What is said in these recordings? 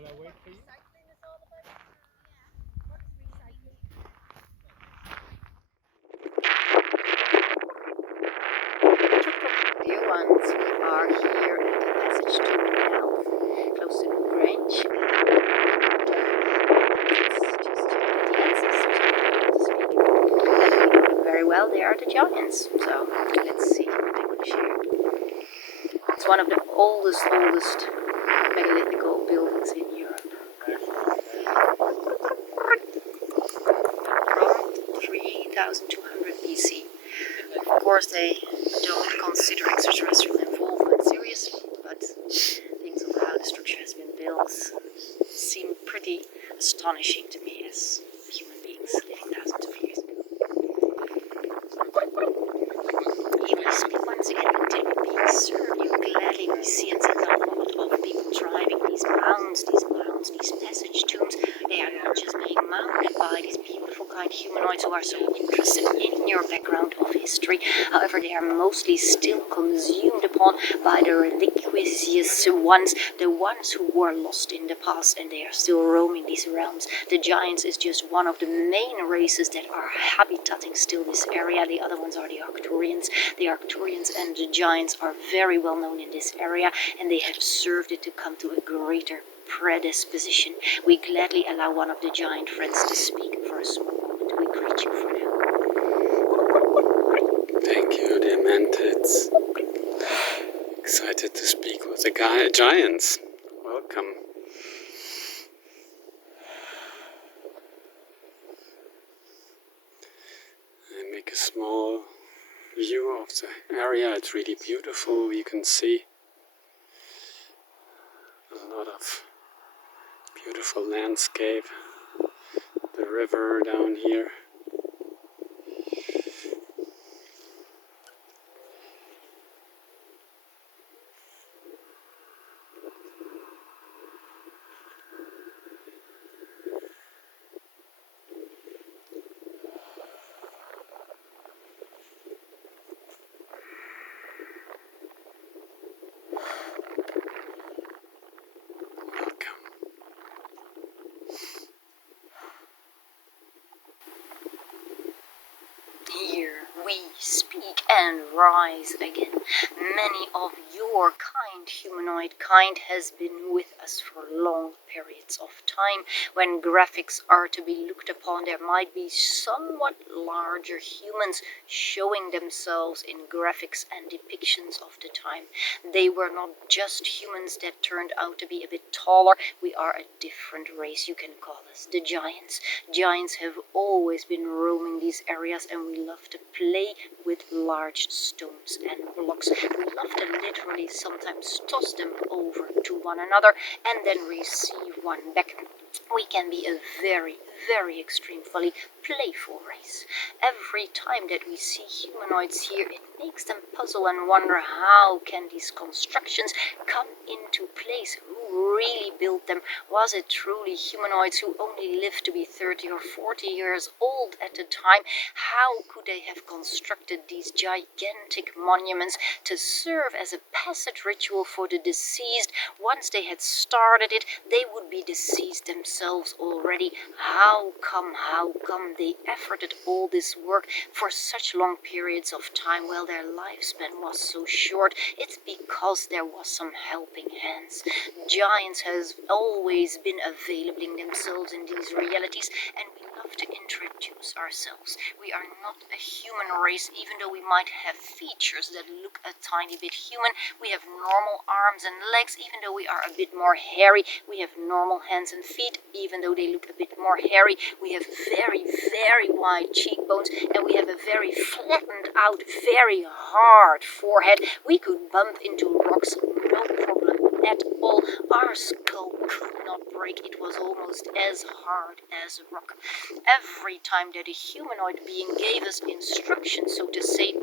Dear ones, we are here at the passage Tomb of Knowth, close to Newgrange. Very well, they are the giants, so let's see what they want to share. It's one of the oldest megalithical buildings in Europe. From 3200 BC. Of course, they don't consider extraterrestrial involvement seriously, but things of how the structure has been built seem pretty astonishing to me as human beings living thousands of years ago. You will speak once again until being served. You gladly see and sense a lot of people driving these mounds, these passage tombs. They are not just being mounted by these beautiful kind humanoids who are so interested in your background of history. However, they are mostly still consumed upon by the religious ones, the ones who were lost in the past, and they are still roaming these realms. The giants is just one of the main races that are habitating still this area. The other ones are the Arcturians. The Arcturians and the giants are very well known in this area, and they have served it to come to a greater predisposition. We gladly allow one of the giant friends to speak for a small moment. We greet you for now. Thank you, dear Mantids. Excited to speak with the giants. Welcome. I make a small view of the area. It's really beautiful. You can see a lot of beautiful landscape. The river down here. Here we speak and rise again. Many of your kind, humanoid kind, has been with us for long periods of time. When graphics are to be looked upon, there might be somewhat larger humans showing themselves in graphics and depictions of the time. They were not just humans that turned out to be a bit taller. We are a different race. You can call us the giants. Giants have always been roaming these areas, and we love to play with large stones and blocks. We love to literally sometimes toss them over to one another and then receive one back. We can be a very, very extremely playful race. Every time that we see humanoids here, it makes them puzzle and wonder how can these constructions come into place? Who really built them? Was it truly humanoids who only lived to be 30 or 40 years old at the time? How could they have constructed these gigantic monuments to serve as a passage ritual for the deceased? Once they had started it, they would be deceased themselves already. How come they efforted all this work for such long periods of time while their lifespan was so short? It's because there was some helping hands. Giants has always been availing themselves in these realities, and we love to introduce ourselves. We are not a human race, even though we might have features that look a tiny bit human. We have normal arms and legs, even though we are a bit more hairy. We have normal hands and feet, even though they look a bit more hairy. We have very, very wide cheekbones, and we have a very flattened out, very hard forehead. We could bump into rocks, no problem at all. Our skull could not break. It was almost as hard as rock. Every time that a humanoid being gave us instructions, so to say,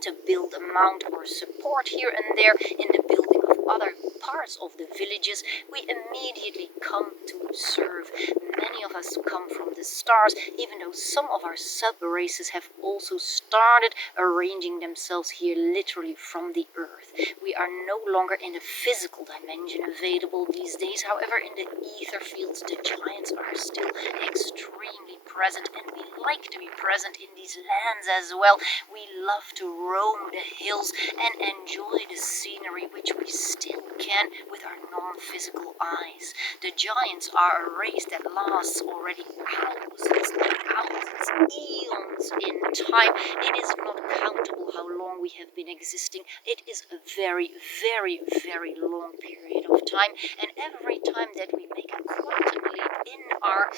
to build a mount or support here and there in the building of other parts of the villages, we immediately come to serve. Many of us come from the stars, even though some of our sub-races have also started arranging themselves here literally from the earth. We are no longer in the physical dimension available these days. However, in the ether fields, the giants are still extremely present, and we like to be present in these lands as well. We love to roam the hills and enjoy the scenery, which we still can with our non-physical eyes. The giants are a race that lasts already thousands and thousands, eons in time. It is not countable how long we have been existing. It is a very, very, very long period of time, and every time that we make a quantum leap in our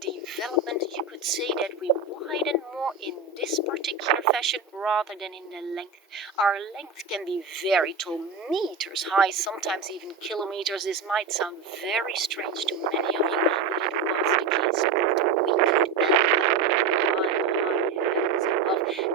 development, you could say that we widen more in this particular fashion rather than in the length. Our length can be very tall, meters high, sometimes even kilometers. This might sound very strange to many of you, but it was the case. We could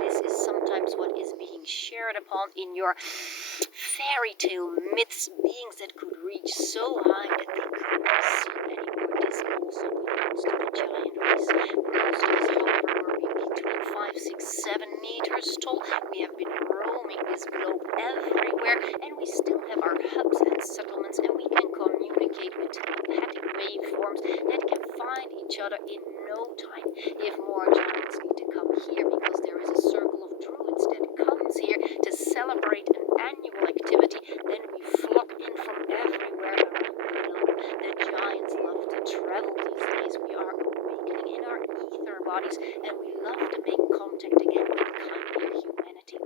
this is sometimes what is being shared upon in your fairy tale myths, beings that could reach so high that they could not see anymore. This also belongs to the giant race. Most of us, however, were between 5, 6, 7 meters tall. We have been roaming this globe everywhere, and we still have our hubs and settlements, and we can communicate with telepathic waveforms that can find each other in no time. If more giants need to come here because there is a circle of druids that comes here to celebrate an annual activity, then we flock in from everywhere around the globe. The giants love to travel these days. We are awakening in our ether bodies, and we love to make contact again with kinder humanity.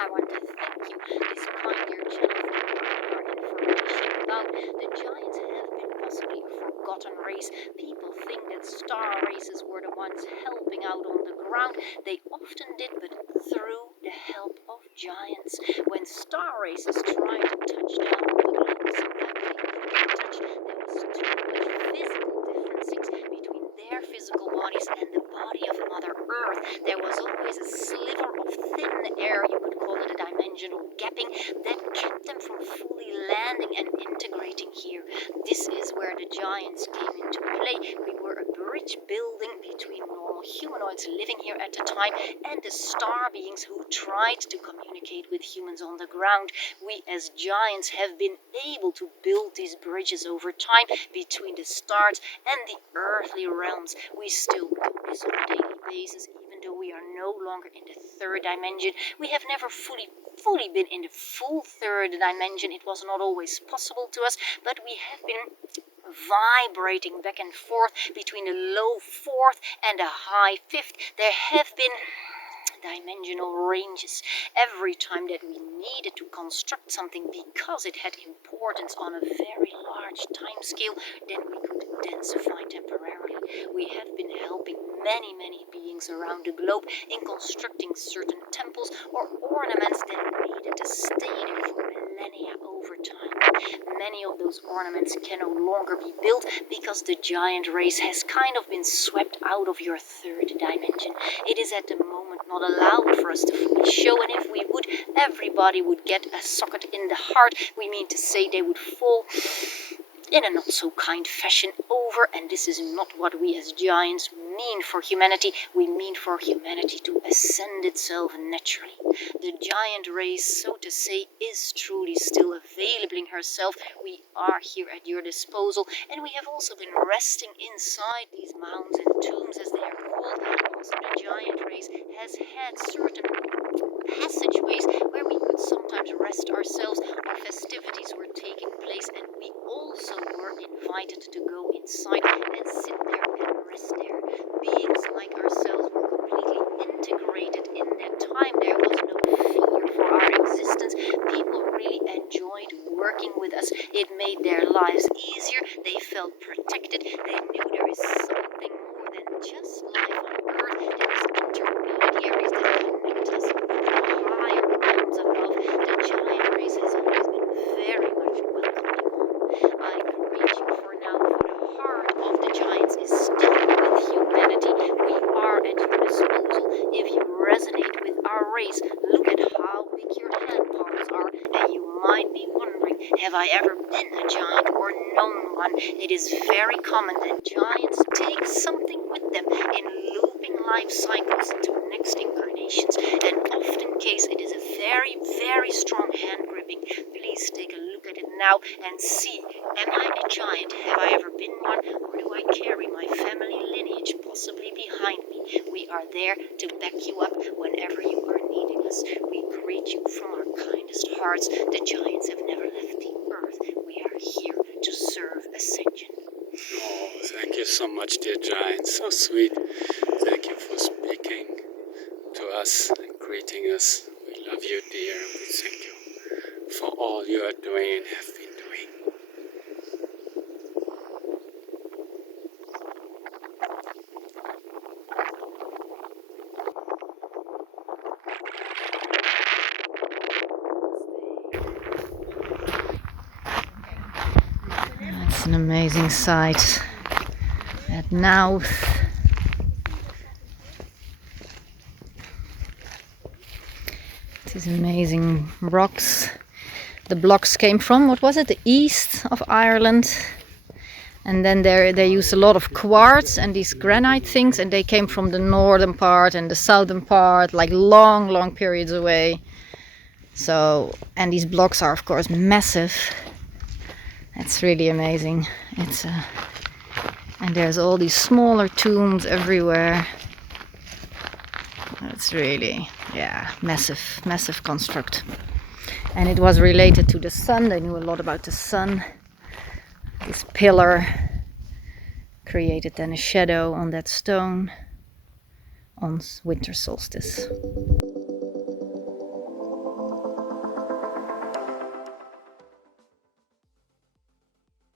I want to thank you, this kinder channel, for our information about the giants have been possibly a forgotten race. People think that star races were the ones helping out on the ground. They often did, but through the help of giants. When star races tried to touch down on the globe, sometimes they couldn't touch. There was too much physical differences between their physical bodies and the body of Mother Earth. There was always a sliver of thin air, you could call it a dimensional gapping, that kept them from fully landing and integrating here. This is where the giants came into play. We were a bridge building between normal humanoids living here at the time and the star beings who tried to communicate with humans on the ground. We as giants have been able to build these bridges over time between the stars and the earthly realms. We still do this on a daily basis, even though we are no longer in the third dimension. We have never fully been in the full third dimension. It was not always possible to us, but we have been vibrating back and forth between a low fourth and a high fifth. There have been dimensional ranges every time that we needed to construct something because it had importance on a very large time scale, then we could densify temporarily. We have been helping many beings around the globe in constructing certain temples or ornaments that needed to stay there for millennia over time. Many of those ornaments can no longer be built because the giant race has kind of been swept out of your third dimension. It is at the moment not allowed for us to fully show, and if we would, everybody would get a socket in the heart. We mean to say they would fall in a not so kind fashion over, and this is not what we as giants mean for humanity. We mean for humanity to ascend itself naturally. The giant race, so to say, is truly still availing herself. We are here at your disposal, and we have also been resting inside these mounds and tombs, as they are called. Also, the giant race has had certain passageways where we could sometimes rest ourselves, or festivities were taking place, and we also were invited to go inside and sit there and rest there. Beings like ourselves were completely integrated in that time. There was no fear for our existence. People really enjoyed working with us. It made their lives easier. They felt protected. They knew there is something more than just life on Earth. There is intermediaries that connect us with the higher realms above. The giant race has always been very much welcoming on. I greet you for now, for the heart of the giants is still with humanity. We are at your disposal. If you resonate with our race, look at how big your hand palms are, and you might be wondering, have I ever been a giant or known one. It is very common that giants take something with them in looping life cycles into next incarnations, and often case it is a very, very strong hand gripping. Please take a look at it now and see, am I a giant? Have I ever been one? Or do I carry my family lineage possibly behind me? We are there to back you up whenever you are needing us. We greet you from our kindest hearts. The giants have never left the earth. We are here to serve Ascension. Oh, thank you so much, dear giant. So sweet. Thank you for speaking to us and greeting us. We love you, dear. We thank you for all you are doing and have been doing. It's an amazing sight at Knowth. These amazing rocks. The blocks came from, what was it, the east of Ireland, and then they use a lot of quartz and these granite things, and they came from the northern part and the southern part, like long periods away. So, and these blocks are of course massive. It's really amazing. And there's all these smaller tombs everywhere. It's really, yeah, massive construct. And it was related to the sun. They knew a lot about the sun. This pillar created then a shadow on that stone on winter solstice.